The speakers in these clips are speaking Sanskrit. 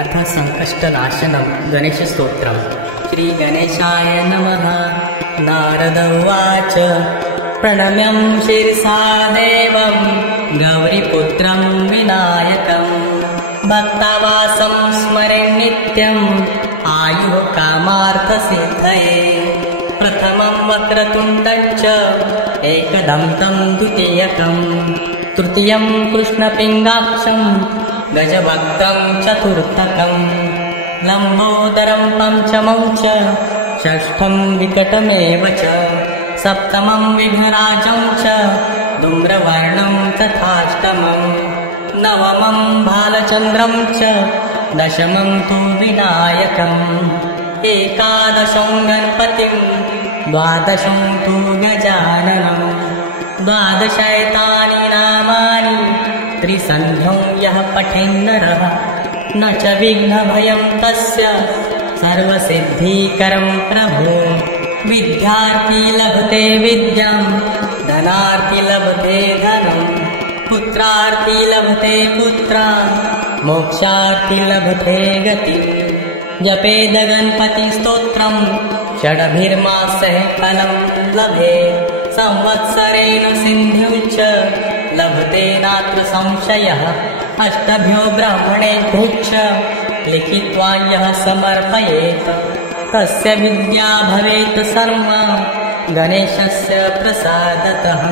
अथ संकष्टनाशनं गणेशस्तोत्रम्। श्रीगणेशाय नमः। नारद उवाच प्रणम्यं शिरसा देवं गौरीपुत्रं विनायकं भक्तावासं स्मरे नित्यम् आयुः कामार्थसिद्धये। प्रथमं वक्रतुण्डञ्च एकदन्तं द्वितीयकं तृतीयं कृष्णपिङ्गाक्षं गजवक्त्रं चतुर्थकं लम्बोदरं पञ्चमं च षष्ठं विकटमेव च सप्तमं विघ्नराजं च धूम्रवर्णं तथाष्टमं नवमं बालचन्द्रं च दशमं तु विनायकम् एकादशं गणपतिं द्वादशं तु गजाननं द्वादशैतानि नामानि त्रिसन्ध्यं यः पठेन्नरः न च विघ्नभयं तस्य सर्वसिद्धिकरं प्रभो। विद्यार्थी लभते विद्यां धनार्थी लभते धनं पुत्रार्थी लभते पुत्रान् मोक्षार्थी लभते गतिं। जपेद गणपतिस्तोत्रं षडभिर्मासः फलं लभे संवत्सरेण सिन्धुं च लभते नात्र संशयः। अष्टभ्यो ब्राह्मणेभ्यश्च लिखित्वा यः समर्पयेत् तस्य विद्या भवेत् सर्वा गणेशस्य प्रसादतः।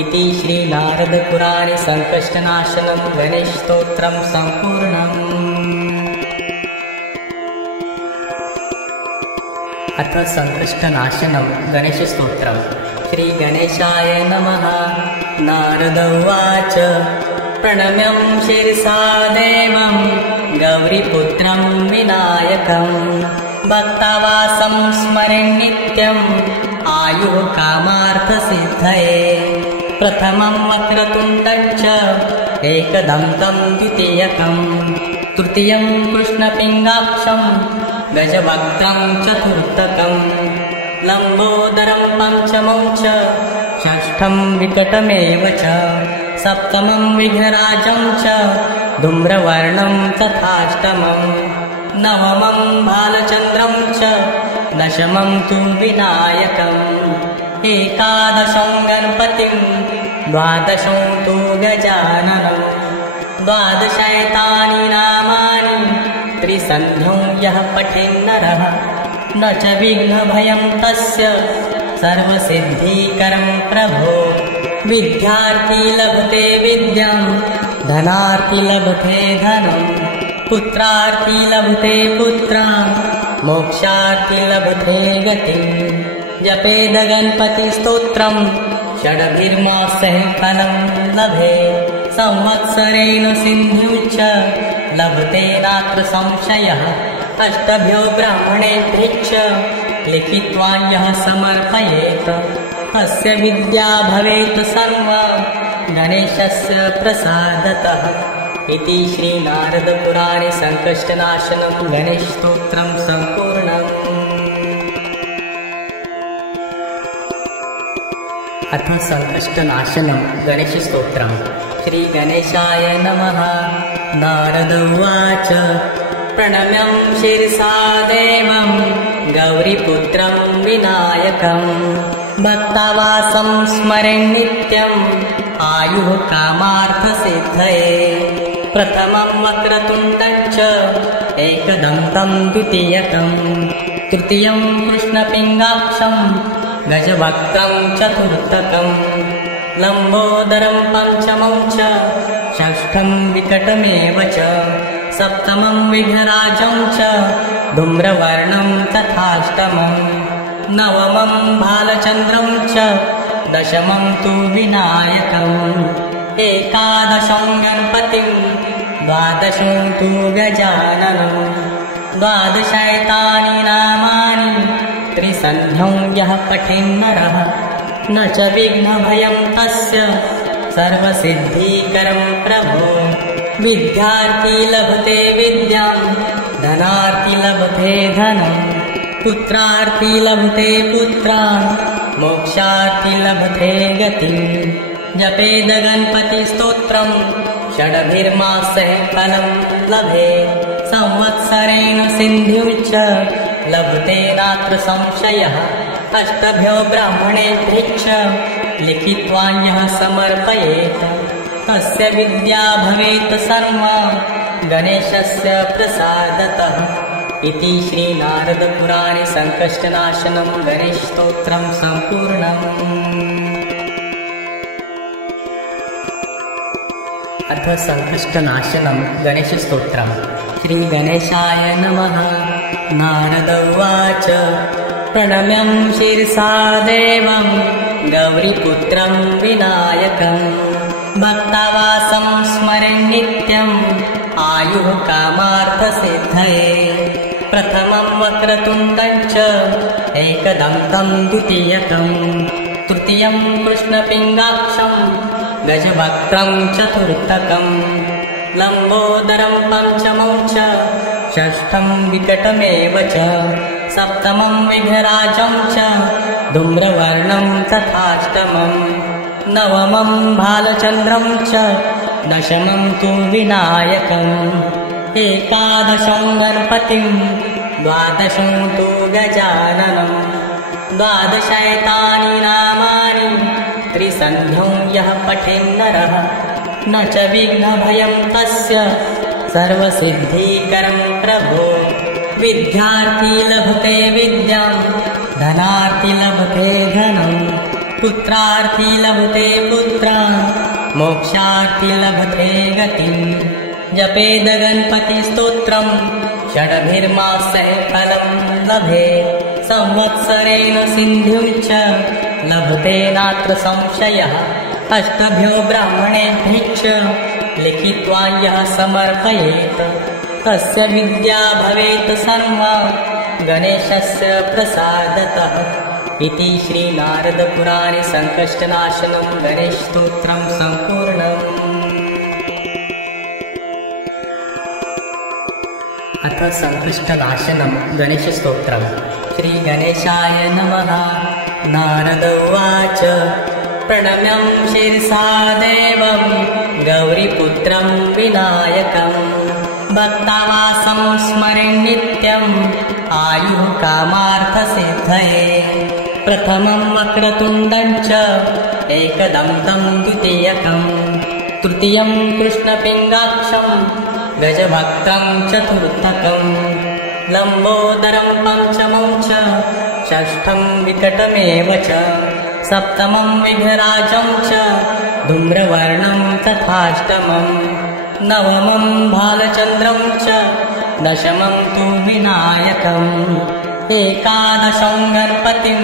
इति श्रीनारदपुराणे संकष्टनाशनं गणेशस्तोत्रं सम्पूर्णम्। अथ संकष्टनाशनं गणेशस्तोत्रम्। श्रीगणेशाय नमः। नारद उवाच प्रणम्यं शिरसा देवं गौरीपुत्रं विनायकं भक्तावासं स्मरे नित्यम् आयुः कामार्थसिद्धये। प्रथमं वक्रतुण्डं च एकदन्तं द्वितीयकं तृतीयं कृष्णपिङ्गाक्षं गजवक्त्रं चतुर्थकं लम्बोदरं पञ्चमं च षष्ठं विकटमेव च सप्तमं विघ्नराजं च धूम्रवर्णं तथाष्टमं नवमं बालचन्द्रं च दशमं तु विनायकम् एकादशं गणपतिं द्वादशं तु गजाननं द्वादशैतानि नामानि त्रिसन्ध्यं यः पठेन्नरः न च विघ्नभयं तस्य सर्वसिद्धिकरं प्रभो। विद्यार्थी लभते विद्यां धनार्थी लभते धनं पुत्रार्थी लभते पुत्रान् मोक्षार्थी लभते गतिं। जपेद गणपतिस्तोत्रं षडभिर्मासः फलं लभे संवत्सरेण सिन्धुं च लभते नात्र संशयः। अष्टभ्यो ब्राह्मणेभ्यश्च लिखित्वा यः समर्पयेत् तस्य विद्या भवेत् सर्वा गणेशस्य प्रसादतः। इति श्रीनारदपुराणे संकष्टनाशनं गणेशस्तोत्रं सम्पूर्णम्। अथ संकष्टनाशनं गणेशस्तोत्रम्। श्रीगणेशाय नमः। नारद उवाच प्रणम्यं शिरसा देवं गौरीपुत्रं विनायकं भक्तावासं स्मरे नित्यम् आयुः कामार्थसिद्धये। प्रथमं वक्रतुण्डं च एकदन्तं द्वितीयकं तृतीयं कृष्णपिङ्गाक्षं गजवक्त्रं चतुर्थकं लम्बोदरं पञ्चमं च षष्ठं विकटमेव च सप्तमं विघ्नराजं च धूम्रवर्णं तथाष्टमं नवमं बालचन्द्रं च दशमं तु विनायकम् एकादशं गणपतिं द्वादशं तु गजाननं द्वादशैतानि नामानि त्रिसन्ध्यं यः पठेन्नरः न च विघ्नभयं तस्य सर्वसिद्धिकरं प्रभो। विद्यार्थी लभते विद्यां धनार्थी लभते धनं पुत्रार्थी लभते पुत्रान् मोक्षार्थी लभते गतिं। जपेद गणपतिस्तोत्रं षडभिर्मासः फलं लभे संवत्सरेण सिन्धुं च लभते नात्र संशयः अष्टभ्यो ब्राह्मणेभ्यः च लिखित्वा यः समर्पयेत् तस्य विद्या भवेत् सर्वा गणेशस्य प्रसादतः इति श्रीनारदपुराणे सङ्कष्टनाशनं गणेशस्तोत्रं सम्पूर्णम्। अथ सङ्कष्टनाशनं गणेशस्तोत्रम्। श्रीगणेशाय नमः। नारद उवाच प्रणम्यं शिरसा देवं गौरीपुत्रं विनायकं भक्तावासं स्मरेन् नित्यम् आयुः कामार्थसिद्धये प्रथमं वक्रतुण्डं च एकदन्तं द्वितीयकं तृतीयं कृष्णपिङ्गाक्षं गजवक्त्रं चतुर्थकं लम्बोदरं पञ्चमं च षष्ठं विकटमेव च सप्तमं विघ्नराजं च धूम्रवर्णं तथाष्टमं नवमं भालचन्द्रं च दशमं तु विनायकम् एकादशं गणपतिं द्वादशं तु गजाननं द्वादशैतानि नामानि त्रिसन्ध्यं यः पठेन्नरः न च विघ्नभयं तस्य सर्वसिद्धिकरं प्रभो विद्यार्थी लभते विद्यां धनार्थी लभते धनं पुत्रार्थी लभते पुत्रान् मोक्षार्थी लभते गतिं जपेद गणपतिस्तोत्रं षड्भिर्मासैः फलं लभे संवत्सरेण सिन्धुं च लभते नात्र संशयः अष्टभ्यो ब्राह्मणेभ्यः च लिखित्वा यः समर्पयेत् तस्य विद्या भवेत् सर्वा गणेशस्य प्रसादतः इति श्रीनारदपुराणे सङ्कष्टनाशनं गणेशस्तोत्रं सम्पूर्णम्। अथ सङ्कष्टनाशनं गणेशस्तोत्रम्। श्रीगणेशाय नमः। नारद उवाच प्रणम्यं शिरसा देवं गौरीपुत्रं विनायकं भक्तावासं स्मरेन् नित्यम् आयुः कामार्थसिद्धये प्रथमं वक्रतुण्डं च एकदन्तं द्वितीयकं तृतीयं कृष्णपिङ्गाक्षं गजवक्त्रं चतुर्थकं लम्बोदरं पञ्चमं च षष्ठं विकटमेव च सप्तमं विघ्नराजं च धूम्रवर्णं तथाष्टमं नवमं भालचन्द्रं च दशमं तु विनायकम् एकादशं गणपतिं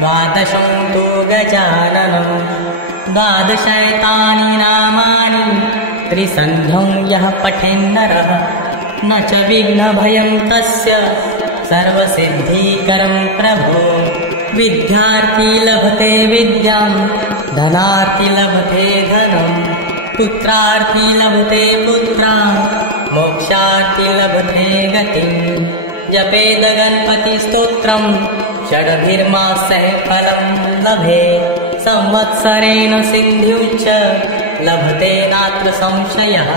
द्वादशं तु गजाननं द्वादशैतानि नामानि त्रिसन्ध्यं यः पठेन्नरः न च विघ्नभयं तस्य सर्वसिद्धिकरं प्रभो विद्यार्थी लभते विद्यां धनार्थी लभते धनं पुत्रार्थी लभते पुत्रान् मोक्षार्थी लभते गतिं जपेद गणपतिस्तोत्रं षड्भिर्मासैः फलं लभे संवत्सरेण सिन्धुं च लभते नात्र संशयः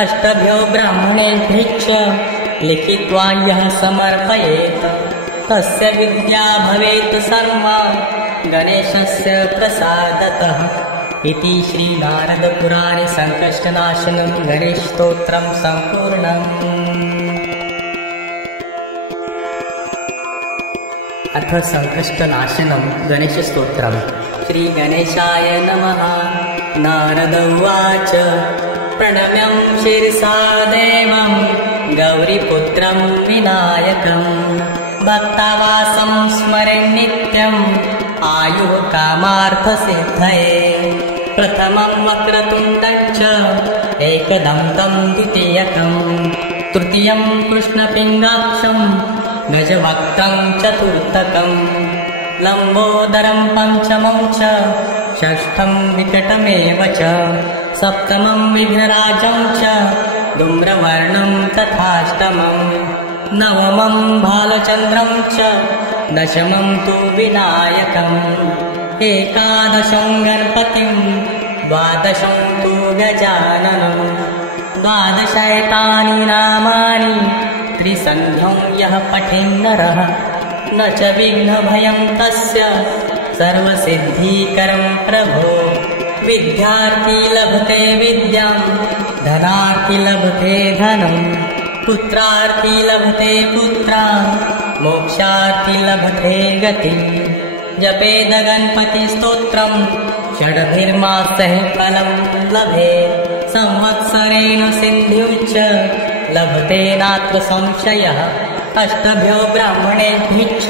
अष्टभ्यो ब्राह्मणेभ्यः च लिखित्वा यः समर्पयेत् तस्य विद्या भवेत् सर्वा गणेशस्य प्रसादतः इति श्रीनारदपुराणे सङ्कष्टनाशनं गणेशस्तोत्रं सम्पूर्णम्। अथ सङ्कष्टनाशनं गणेशस्तोत्रम्। श्रीगणेशाय नमः। नारद उवाच प्रणम्यं शिरसा देवं गौरीपुत्रं विनायकं भक्तावासं स्मरेन् नित्यम् आयुः कामार्थसिद्धये प्रथमं वक्रतुण्डं च एकदन्तं द्वितीयकं तृतीयं कृष्णपिङ्गाक्षं गजवक्त्रं चतुर्थकं लम्बोदरं पञ्चमं च षष्ठं विकटमेव च सप्तमं विघ्नराजं च धूम्रवर्णं तथाष्टमं नवमं भालचन्द्रं च दशमं तु विनायकम् एकादशं गणपतिं द्वादशं तु गजाननं द्वादशैतानि नामानि त्रिसन्ध्यं यः पठेन्नरः न च विघ्नभयं तस्य सर्वसिद्धिकरं प्रभो। विद्यार्थी लभते विद्यां धनार्थी लभते धनं पुत्रार्थी लभते पुत्रान् मोक्षार्थी लभते गतिं। जपेद गणपतिस्तोत्रं षड्भिर्मासैः फलं लभे संवत्सरेण सिद्धिञ्च लभते नात्र संशयः। अष्टभ्यो ब्राह्मणेभ्यश्च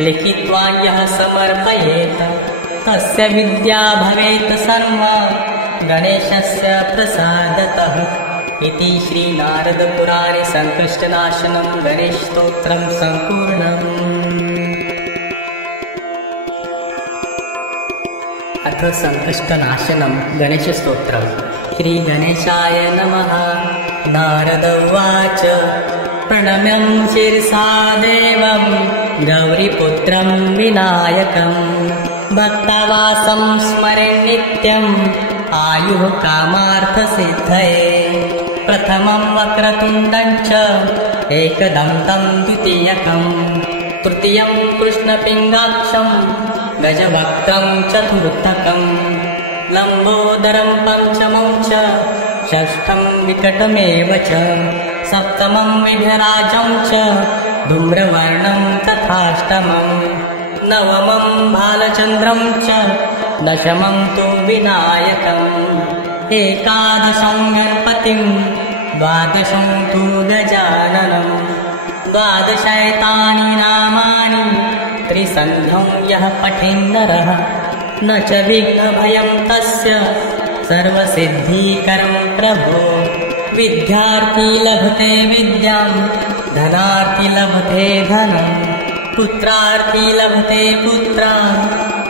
लिखित्वा यः समर्पयेत् तस्य विद्या भवेत् सर्वा गणेशस्य प्रसादतः। इति श्रीनारदपुराणे सङ्कष्टनाशनं गणेशस्तोत्रं सम्पूर्णम्। अथ सङ्कष्टनाशनं गणेशस्तोत्रम्। श्रीगणेशाय नमः। नारद उवाच प्रणम्यं शिरसा देवं गौरीपुत्रं विनायकं भक्तावासं स्मरे नित्यम् आयुः कामार्थसिद्धये। प्रथमं वक्रतुण्डं च एकदन्तं द्वितीयकं तृतीयं कृष्णपिङ्गाक्षं गजवक्त्रं चतुर्थकं लम्बोदरं पञ्चमं च षष्ठं विकटमेव च सप्तमं विघ्नराजं च धूम्रवर्णं तथाष्टमं नवमं बालचन्द्रं च दशमं तु विनायकम् एकादशं गणपतिं द्वादशं तु गजाननं द्वादशैतानि नामानि त्रिसन्ध्यं यः पठेन्नरः न च विघ्नभयं तस्य सर्वसिद्धिकरं प्रभो। विद्यार्थी लभते विद्यां धनार्थी लभते धनं पुत्रार्थी लभते पुत्रान्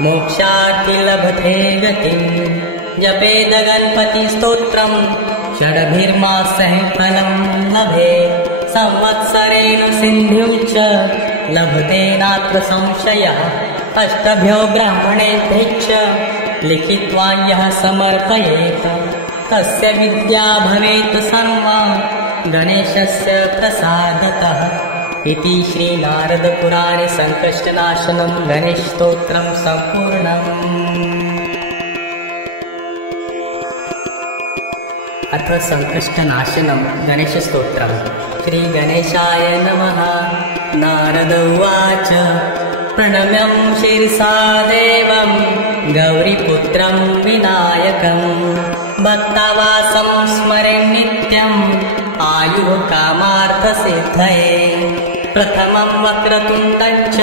मोक्षार्थी लभते गतिं। जपेद गणपतिस्तोत्रं षड्भिर्मासैः फलं लभे संवत्सरेण सिद्धिञ्च लभते नात्र संशयः। अष्टभ्यो ब्राह्मणेभ्यश्च लिखित्वा यः समर्पयेत् तस्य विद्या भवेत् सर्वा गणेशस्य प्रसादतः। इति श्रीनारदपुराणे सङ्कष्टनाशनं गणेशस्तोत्रं सम्पूर्णम्। अथ सङ्कष्टनाशनं गणेशस्तोत्रम्। श्रीगणेशाय नमः। नारद उवाच प्रणम्यं शिरसा देवं गौरीपुत्रं विनायकं भक्तावासं स्मरे नित्यम् आयुः कामार्थसिद्धये। प्रथमं वक्रतुण्डं च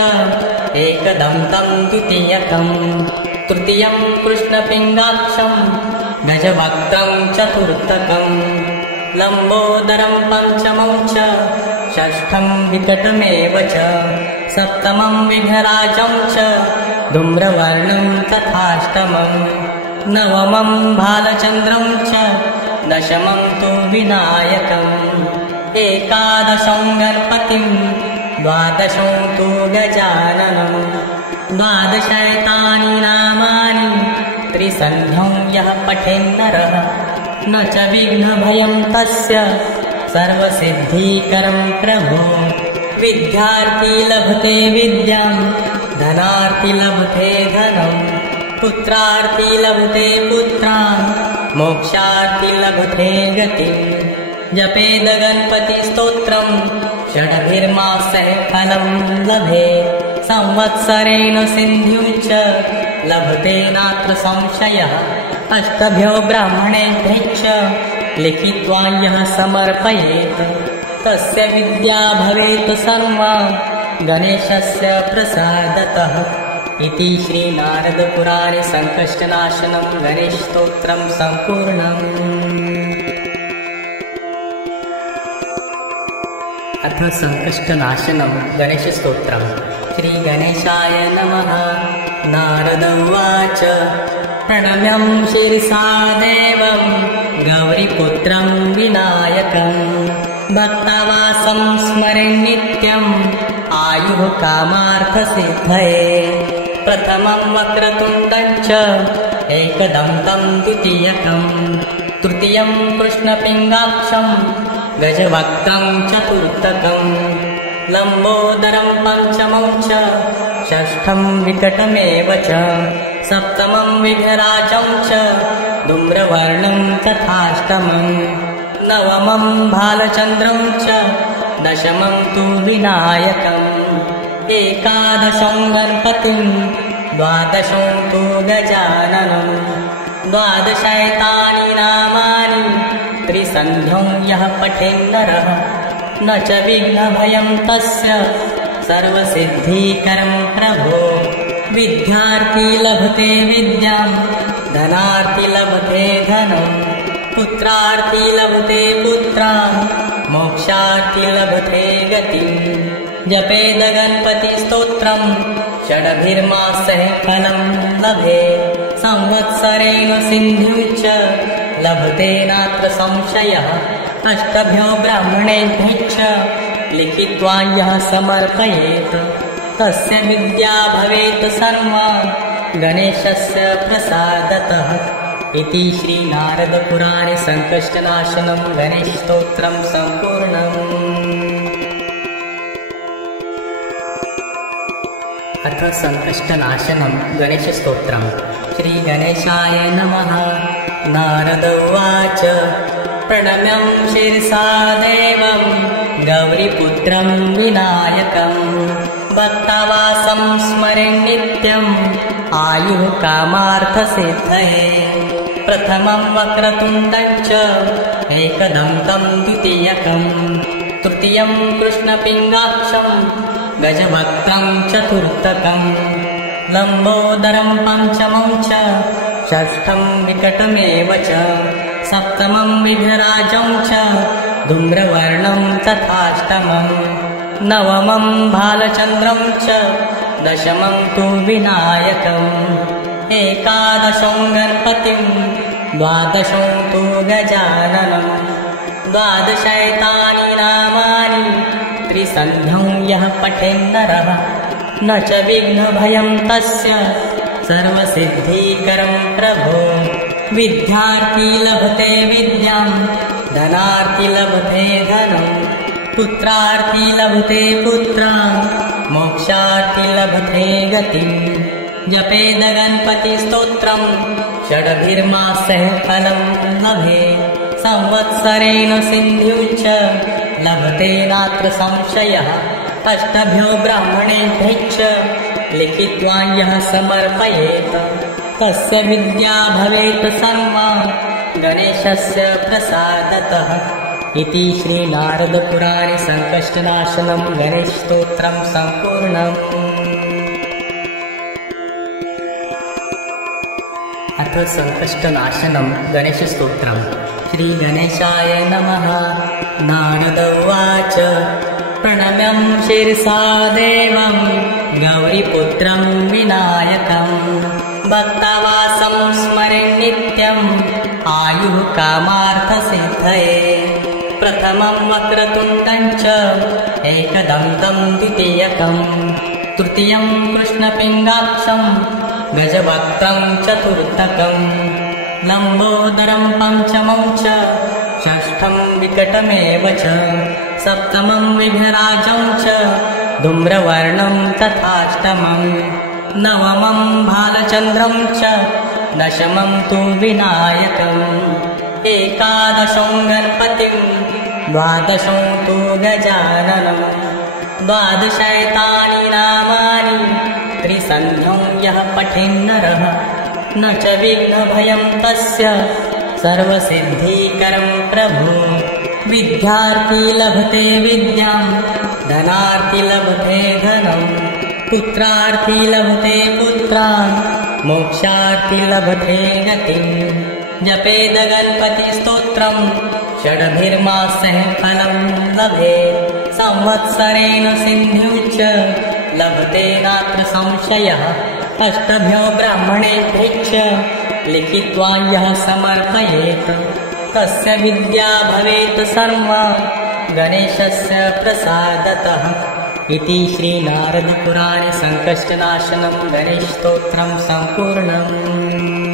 एकदन्तं द्वितीयकं तृतीयं कृष्णपिङ्गाक्षं गजवक्त्रं चतुर्थकं लम्बोदरं पञ्चमं च षष्ठं विकटमेव च सप्तमं विघ्नराजं च धूम्रवर्णं तथाष्टमं नवमं बालचन्द्रं च दशमं तु विनायकम् एकादशं गणपतिं द्वादशं तु गजाननं द्वादशैतानि नामानि त्रिसन्ध्यं यः पठेन्नरः न च विघ्नभयं तस्य सर्वसिद्धिकरं प्रभो। विद्यार्थी लभते विद्यां धनार्थी लभते धनं पुत्रार्थी लभते पुत्रान् मोक्षार्थी लभते गतिं। जपेद गणपतिस्तोत्रं षड्भिर्मासैः फलं लभे संवत्सरेण सिद्धिञ्च लभते नात्र संशयः। अष्टभ्यो ब्राह्मणेभ्यश्च लिखित्वा यः समर्पयेत् तस्य विद्या भवेत् सर्वा गणेशस्य प्रसादतः। इति श्रीनारदपुराणे सङ्कष्टनाशनं गणेशस्तोत्रं सम्पूर्णम्। अथ सङ्कष्टनाशनं गणेशस्तोत्रम्। श्रीगणेशाय नमः। नारद उवाच प्रणम्यं शिरसा देवं गौरीपुत्रं विनायकं भक्तावासं स्मरे नित्यम् आयुः कामार्थसिद्धये। प्रथमं वक्रतुण्डं च एकदन्तं द्वितीयकं तृतीयं कृष्णपिङ्गाक्षं गजवक्त्रं चतुर्थकं लम्बोदरं पञ्चमं च षष्ठं विकटमेव च सप्तमं विघ्नराजं च धूम्रवर्णं तथाष्टमं नवमं भालचन्द्रं च दशमं तु विनायकम् एकादशं गणपतिं द्वादशं तु गजाननं द्वादशैतानि नामानि त्रिसन्ध्यं यः पठेन्नरः न च विघ्नभयं तस्य सर्वसिद्धिकरं प्रभो विद्यार्थी लभते विद्यां धनार्थी लभते धनं पुत्रार्थी लभते पुत्रान् मोक्षार्थी लभते गतिं जपेद गणपतिस्तोत्रं षडभिर्मासः फलं लभे संवत्सरेण सिन्धुं च लभते नात्र संशयः अष्टभ्यो ब्राह्मणेभ्यश्च लिखित्वा यः समर्पयेत् तस्य विद्या भवेत् सर्वा गणेशस्य प्रसादतः इति श्रीनारदपुराणे सङ्कष्टनाशनं गणेशस्तोत्रं सम्पूर्णम्। अथ सङ्कष्टनाशनं गणेशस्तोत्रं श्रीगणेशाय नमः। नारद उवाच प्रणम्यं शिरसा देवं गौरीपुत्रं विनायकं भक्तावासं स्मरे नित्यम् आयुः कामार्थसिद्धये प्रथमं वक्रतुण्डं च एकदन्तं द्वितीयकं तृतीयं कृष्णपिङ्गाक्षं गजवक्त्रं चतुर्थकं लम्बोदरं पञ्चमं च षष्ठं विकटमेव च सप्तमं विघ्नराजं च धूम्रवर्णं तथाष्टमं नवमं भालचन्द्रं च दशमं तु विनायकम् एकादशं गणपतिं द्वादशं तु गजाननं द्वादशैतानि नामानि त्रिसन्ध्यं यः पठेन्नरः न च विघ्नभयं तस्य सर्वसिद्धिकरं प्रभो विद्यार्थी लभते विद्यां धनार्थी लभते धनं पुत्रार्थी लभते पुत्रान् मोक्षार्थी लभते गतिं जपेद गणपतिस्तोत्रं षडभिर्मासः फलं लभे संवत्सरेण सिन्धुं च लभते नात्र संशयः अष्टभ्यो ब्राह्मणेभ्यश्च लिखित्वा यः समर्पयेत् तस्य विद्या भवेत् सर्वा गणेशस्य प्रसादतः इति श्रीनारदपुराणे सङ्कष्टनाशनं गणेशस्तोत्रं सम्पूर्णम्। अथ सङ्कष्टनाशनं गणेशस्तोत्रं श्रीगणेशाय नमः। नारद उवाच प्रणम्यं शिरसा देवं गौरीपुत्रं विनायकं भक्तावासं स्मरे नित्यम् आयुः कामार्थसिद्धये प्रथमं वक्रतुण्डं च एकदन्तं द्वितीयकं तृतीयं कृष्णपिङ्गाक्षं गजवक्त्रं चतुर्थकं लम्बोदरं पञ्चमं च षष्ठं विकटमेव च सप्तमं विघ्नराजं च धूम्रवर्णं तथाष्टमं नवमं भालचन्द्रं च दशमं तु विनायकम् एकादशं गणपतिं द्वादशं तु गजाननं द्वादशैतानि नामानि त्रिसन्ध्यं यः पठेन्नरः न च विघ्नभयं तस्य सर्वसिद्धिकरं प्रभु विद्यार्थी लभते विद्यां धनार्थी लभते धनं पुत्रार्थी लभते पुत्रान् मोक्षार्थी लभते गतिं जपेद गणपतिस्तोत्रं षडभिर्मासः फलं लभे संवत्सरेण सिन्धुं च लभते नात्र संशयः अष्टभ्यो ब्राह्मणेभ्यश्च लिखित्वा यः समर्पयेत् तस्य विद्या भवेत् सर्वा गणेशस्य प्रसादतः इति श्रीनारदपुराणे सङ्कष्टनाशनं गणेशस्तोत्रं सम्पूर्णम्।